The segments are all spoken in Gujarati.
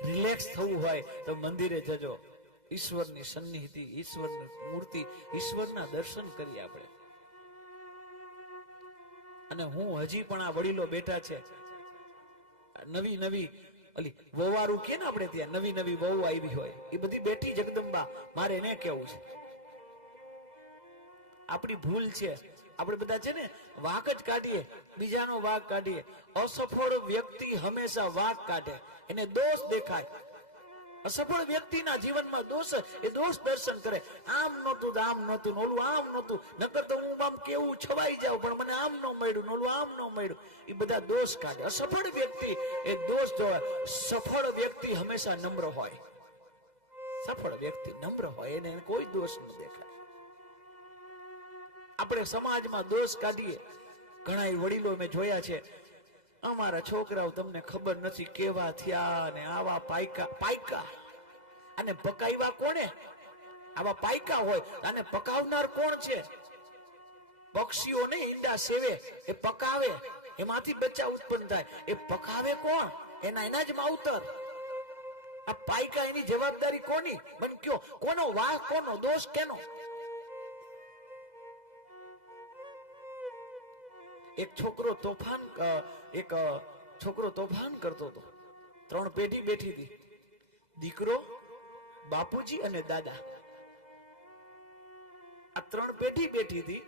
રિલેક્સ થવું હોય તો મંદિરે જજો. ઈશ્વરની સન્નિધિ, ઈશ્વરની મૂર્તિ, ઈશ્વરના દર્શન કરીએ આપણે. અને હું હજી પણ આ વડીલો બેઠા છે, નવી નવી ઓલી વવારું કે ને આપણે ત્યાં નવી નવી વહુ આવી હોય એ બધી બેઠી જગદંબા. મારે એને કેવું છે, આપણી ભૂલ છે. આપણે બધા છે ને વાક જ કાઢીએ, બીજાનો વાક કાઢીએ. અસફળ વ્યક્તિ હંમેશા વાક કાઢે, એને દોષ દેખાય. અસફળ વ્યક્તિના જીવનમાં દોષ, એ દોષ દર્શન કરે. આમ નહોતું, આમ નહોતું, ઓલું આમ નહોતું, નકર તો હું આમ કેવું છવાઈ જાઉં, પણ મને આમ ન મળ્યું, ઓલું આમ ન મળ્યું. એ બધા દોષ કાઢે. અસફળ વ્યક્તિ એ દોષ જોવે. સફળ વ્યક્તિ હંમેશા નમ્ર હોય. સફળ વ્યક્તિ નમ્ર હોય, એને કોઈ દોષ ન દેખાય. આપણે સમાજમાં દોષ કાઢીએ. ઘણા વડીલો મેં જોયા છે, અમારા છોકરાઓ તમને ખબર નથી કેવા થયા ને આવા પાયકા. અને પકાવ્યા કોને? આવા પાયકા હોય. અને પકાવનાર કોણ છે? પક્ષીઓને ઈંડા સેવે, એ પકાવે, એમાંથી બચ્ચા ઉત્પન્ન થાય. એ પકાવે કોણ? એના જ માવતર. આ પાયકા, એની જવાબદારી કોની? મને કયો, કોનો વાંક, કોનો દોષ, કેનો? એક છોકરો તોફાન કરતો હતો. 3 પેઢી બેઠી હતી, દીકરો, બાપુજી અને દાદા. આ 3 પેઢી બેઠી હતી,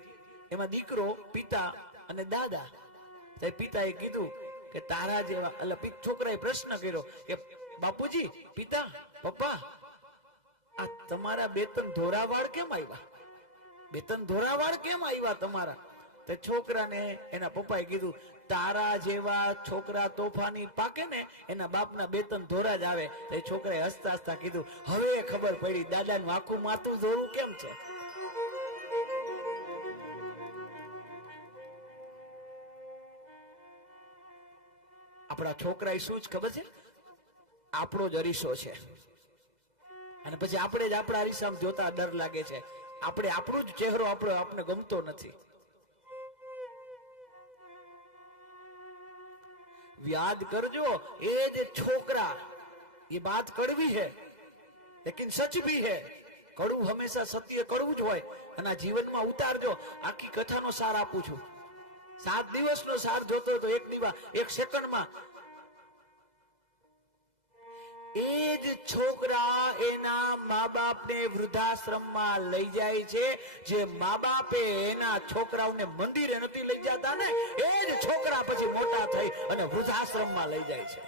એમાં દીકરો, પિતા અને દાદા. પિતાએ કીધું કે તારા જેવા, એટલે છોકરાએ પ્રશ્ન કર્યો કે બાપુજી, પિતા, પપ્પા, આ તમારા 2-3 ધોરાવાળ કેમ આવ્યા? 2-3 ધોરાવાળ કેમ આવ્યા તમારા? તો છોકરાને એના પપ્પાએ કીધું, તારા જેવા છોકરા તોફાની પાકે ને એના બાપના 2-3 ધોરા જ આવે. તો છોકરાએ હસતા હસતા કીધું, હવે ખબર પડી દાદાનું આખું માથું ધોરું કેમ છે. આપણા છોકરા શું જ ખબર છે? આપણો જ અરીસો છે. અને પછી આપણે જ આપણા અરીસામાં જોતા ડર લાગે છે. આપણે આપણો જ ચહેરો આપણે ગમતો નથી. याद करजो, ये जो छोकरा, ये बात कड़वी है लेकिन सच भी है. कड़ू हमेशा सत्य कड़વું જ હોય. અને જીવનમાં ઉતારજો. આખી કથાનો સાર આપું છું. 7 દિવસનો સાર જોતો તો એક સેકન્ડમાં. એ જ છોકરા એના મા બાપને વૃદ્ધાશ્રમમાં લઈ જાય છે. જે મા બાપે એના છોકરાઓને મંદિરે નથી લઈ જતા ને, એ જ છોકરા પછી મોટા થઈ અને વૃદ્ધાશ્રમમાં લઈ જાય છે.